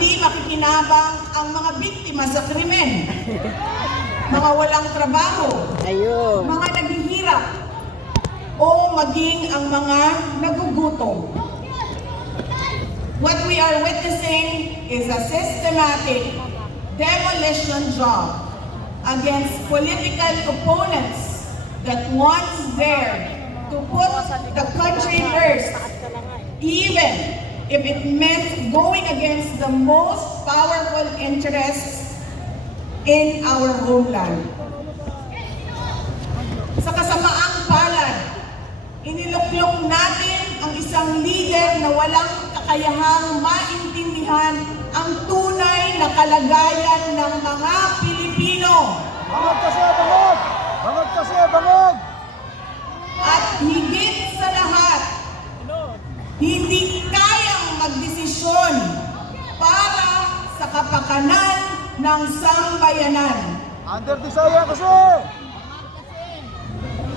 huli makikinabang ang mga biktima sa krimen, mga walang trabaho, mga naghihirap, o maging ang mga nagugutom. What we are witnessing is a systematic demolition job against political opponents that once dared to put the country first, even if it meant going against the most powerful interests in our homeland. Sa kasamaang palad, iniluklok natin ang isang leader na walang kakayahang maintindihan ang tunay na kalagayan ng mga Pilipino. Bangog kasi, bangog! Bangog kasi, bangog! At higit sa lahat, hindi kayang magdesisyon para sa kapakanan ng sambayanan. Under desire kasi!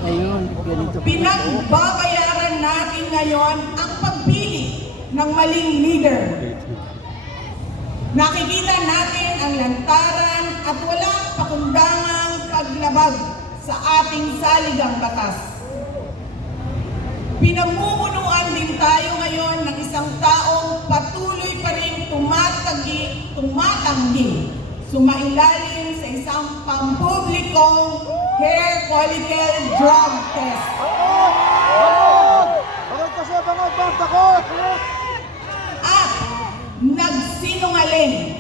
Ayun, ganito. Pinagbabayaran natin ngayon ang pagpili ng maling leader. Nakikita natin ang lantaran at walang pakundangang paglabag sa ating saligang batas. Pinamumunuan din tayo ngayon ng isang taong patuloy pa rin tumatanggi, sumailalim sa isang pampublikong hair follicle drug test. Bangog! Bangog! Bangog kasi, bangog! Bang takot! At nagsinungaling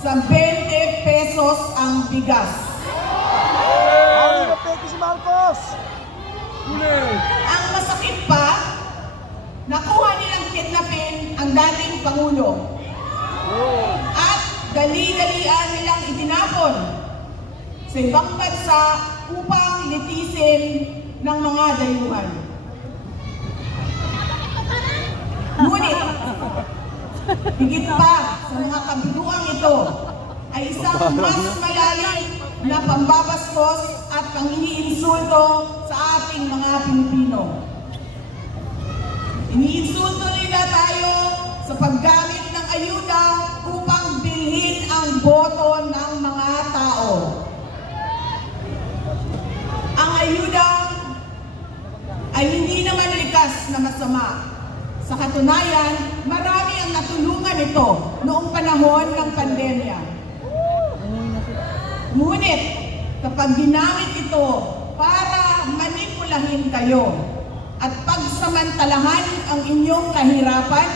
sa 20 pesos ang bigas. Ano na peki si Marcos? Ang masakit pa, nakuha nilang kidnapin ang dating Pangulo. At dali-dalian nilang itinapon sa ibang bansa upang litisin ng mga dayuhan. Ngunit, higit pa sa mga kabiluang ito ay isang mas malalim na pambabastos at pang-iniinsulto sa ating mga Pilipino. Iniinsulto nila tayo sa paggamit ng ayuda upang bilhin ang boto ng mga tao. Ang ayuda ay hindi naman likas na masama. Sa katunayan, marami ang natulungan ito noong panahon ng pandemya. Ngunit, kapag ginamit ito para manipulahin kayo at pagsamantalahan ang inyong kahirapan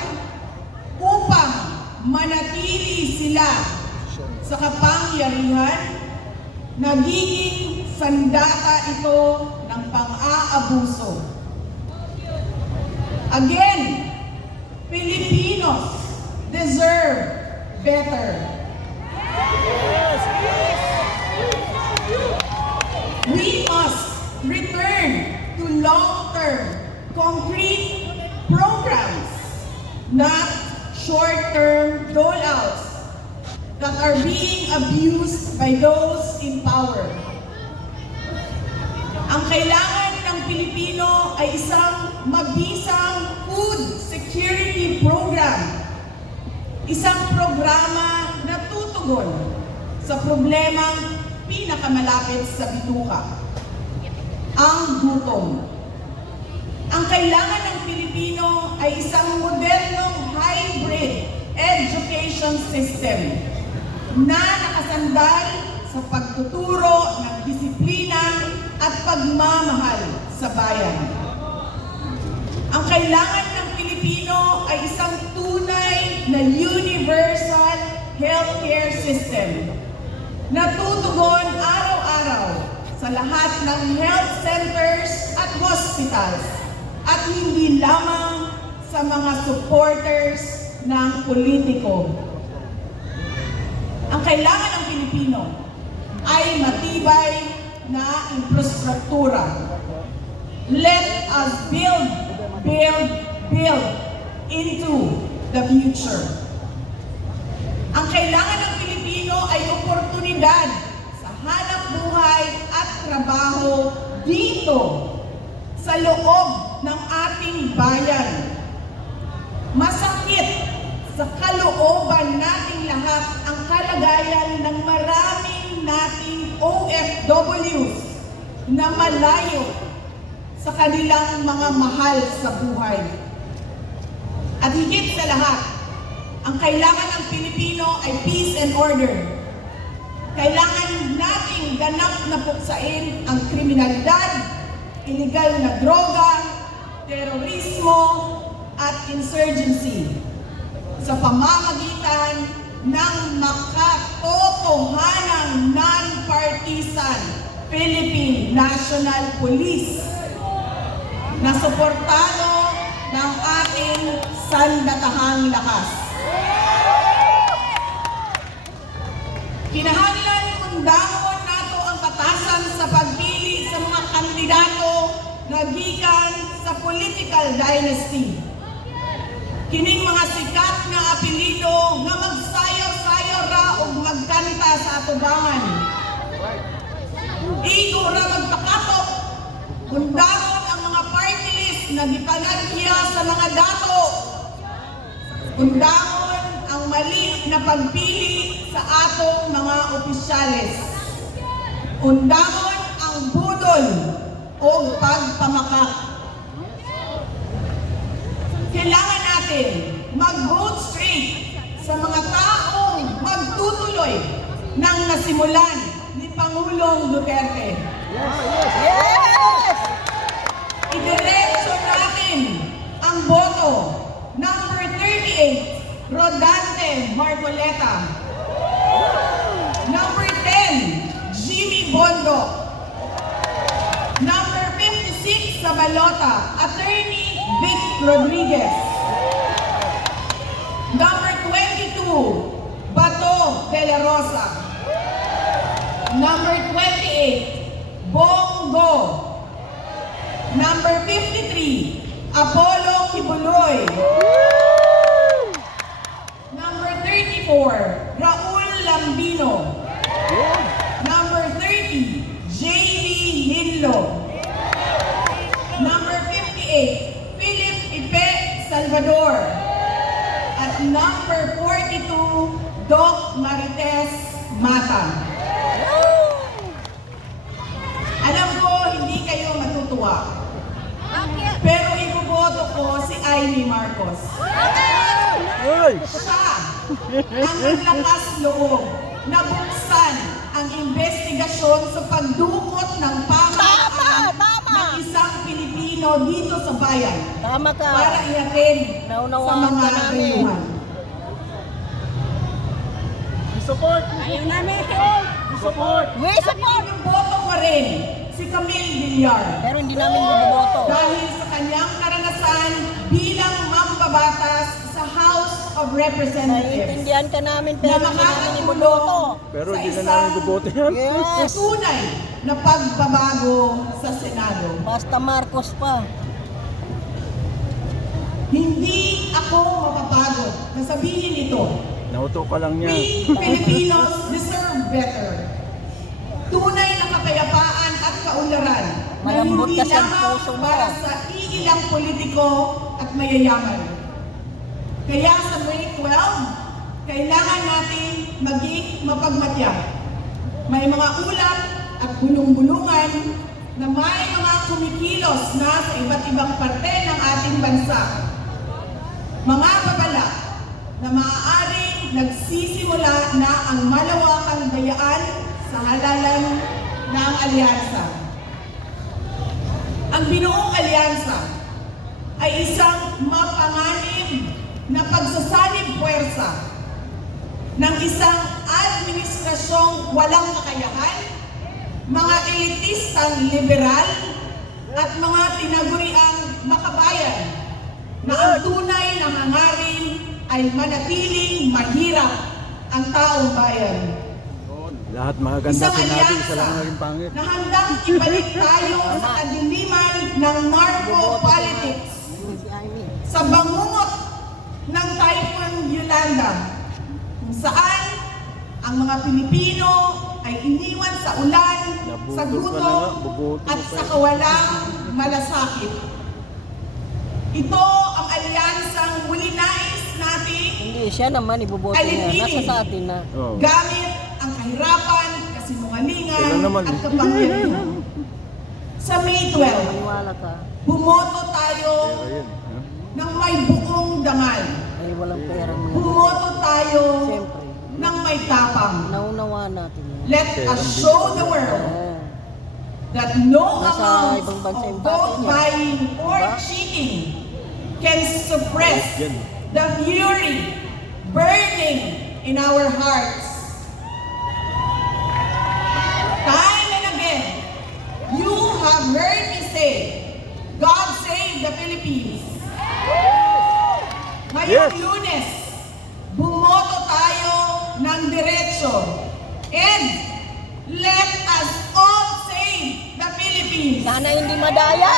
upang manatili sila sa kapangyarihan, nagiging sandata ito ng pang-aabuso. Again, Filipinos deserve better. We must return to long-term, concrete programs, not short-term dole-outs that are being abused by those in power. Ang kailangan ng Pilipino ay isang mabisang food security program. Isang programa na tutugon sa problemang pinakamalapit sa bituka, ang gutom. Ang kailangan ng Pilipino ay isang modernong hybrid education system na nakasandal sa pagtuturo ng disiplina at pagmamahal sa bayan. Ang kailangan ng Pilipino ay isang tunay na universal healthcare system na tutugon araw-araw sa lahat ng health centers at hospitals at hindi lamang sa mga supporters ng politiko. Ang kailangan ng Pilipino ay matibay na infrastruktura. Let us build into the future. Ang kailangan ng Pilipino ay oportunidad sa hanap buhay at trabaho dito sa loob ng ating bayan. Masakit sa kalooban nating lahat ang kalagayan ng maraming nating OFWs na malayo sa kanilang mga mahal sa buhay. At higit sa lahat, ang kailangan ng Pilipino ay peace and order. Kailangan nating ganap na puksain ang kriminalidad, iligal na droga, terorismo, at insurgency sa pamamagitan ng makatotohanang non-partisan Philippine National Police na suportado ng ating sandatahang lakas. Kinahanglan undangon nato ang batasan sa pagpili sa mga kandidato na gikan sa political dynasty. Kining mga sikat nga apelido nga magsayaw-sayaw ra o magkanta sa atubangan. Igo ra magpakatok, undangon ang mga party list na gipanaghiya sa mga dato. Undangon ang mali na pagpili sa atong mga opisyales. Undangon ang budol o pagpamakak. Kailangan natin mag-vote straight sa mga taong magtutuloy ng nasimulan ni Pangulong Duterte. Yes! Idiretso natin ang boto. Number 38, Rodante Marcoleta. Number 10, Jimmy Bondo. Number 56 sa balota, Attorney Vic Rodriguez. Number 22, Bato de la Rosa. Number 28, Bongo. Number 53, Apollo Kibuloy. Number 34, Raul Lambino. Number 30, J.B. Hinlo. Number 58, Philip Ipe Salvador. At number 42, Doc Marites Mata. Alam ko, hindi kayo matutuwa. Pero iboboto ko si Amy Marcos. Uy! Siya ang naglakas loob na buksan ang investigasyon sa pagdukot ng pamahalaan ng isang Pilipino dito sa bayan Tama ka. para ihatid sa Naunawaan mga ka namin. kayuhan. Support! Ayun namin. Support! We support! Ang boto pa rin si Camille Villar Pero hindi namin buboto. dahil sa kanyang karanasan bilang mambabatas sa House of Representatives Naiintindihan ka namin na pero hindi namin iboboto. Pero sa hindi na isang namin buboto yan. Yes! tunay na pagbabago sa Senado. Basta Marcos pa. Hindi ako mapapagod na sabihin ito. Nauto ka lang niya. We Filipinos deserve better. Tunay na kapayapaan at kaunlaran na Malambot hindi kasi ang lamang puso mo. para sa iilang politiko at mayayaman. Kaya sa May 12, kailangan natin maging mapagmatya. May mga ulat at bulong-bulungan na may mga kumikilos na sa iba't ibang parte ng ating bansa. Mga babala na maaaring nagsisimula na ang malawakang dayaan sa halalan ng alyansa. Ang binuong alyansa ay isang mapanganib na pagsasanib puwersa ng isang administrasyong walang kakayahan, mga elitistang liberal, at mga tinaguriang makabayan na ang tunay na hangarin ay manatiling mahirap ang taong bayan. Lahat mga ganda Isang sinabi, isa alyansa lang naging pangit. na handang ibalik tayo sa kadiliman ng narco-politics Si Amy. sa bangungot ng Typhoon Yolanda, kung saan ang mga Pilipino ay iniwan sa ulan, sa gutom, at sa kawalang malasakit. Ito ang alyansang muli nais na natin Hindi, siya naman iboboto niya. Nasa sa atin na. Oh. gamit ang kahirapan, kasinungalingan, Kailan naman? at kapangyarihan. Sa May 12, Maniwala ka. bumoto tayo Pera yan. Ha? ng may buong dangal. Ay, walang pera mga. Bumoto tayo Siyempre. ng may tapang. Naunawa natin yun. Let us show the world Ah. that no Nasa amount ibang bansa of yung tatay vote niya. buying or Diba? cheating can suppress Yan. the fury burning in our hearts. Time and again, you have heard me say, God save the Philippines. Ngayong Yes. Lunes, bumoto tayo ng diretsyo. And let us all save the Philippines. Sana hindi madaya!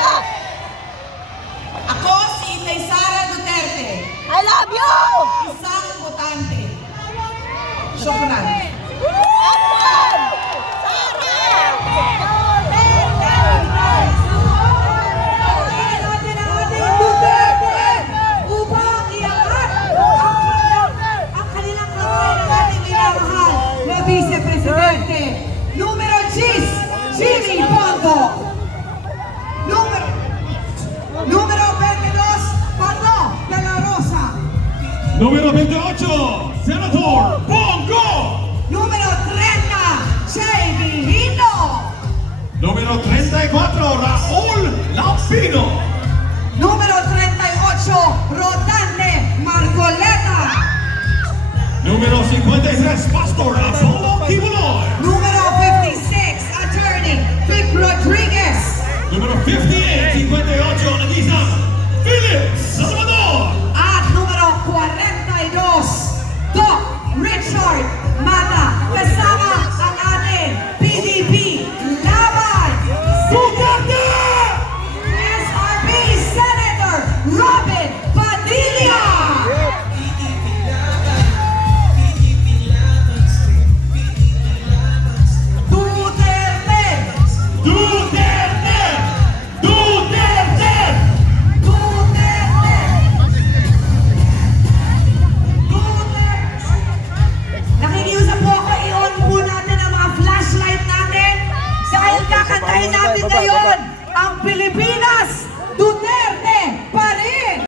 Ako si Inday Sara Duterte, I love you! isang botante. Shukran. Action! Sara! Upang iangat ang kanilang kamay ng ating minamahal na Vice Presidente. Numero 10, Jimmy Bongo. Numero 22, Pato de la Rosa. Número 28, Senator Bongo. Numero 30, J.B. Hino. Número 34, Raúl Lampino. Numero 38, Rodante Margoleta. Número 53, Pastor Apollo Kibuloy. Numero 56, Attorney Vic Rodriguez. Número 58, 58, Nagisa Philip Salvador. At numero 42, Doc Richard Mata. Kasama ang ating PDP Laban. Duterte! SRP Senator Ron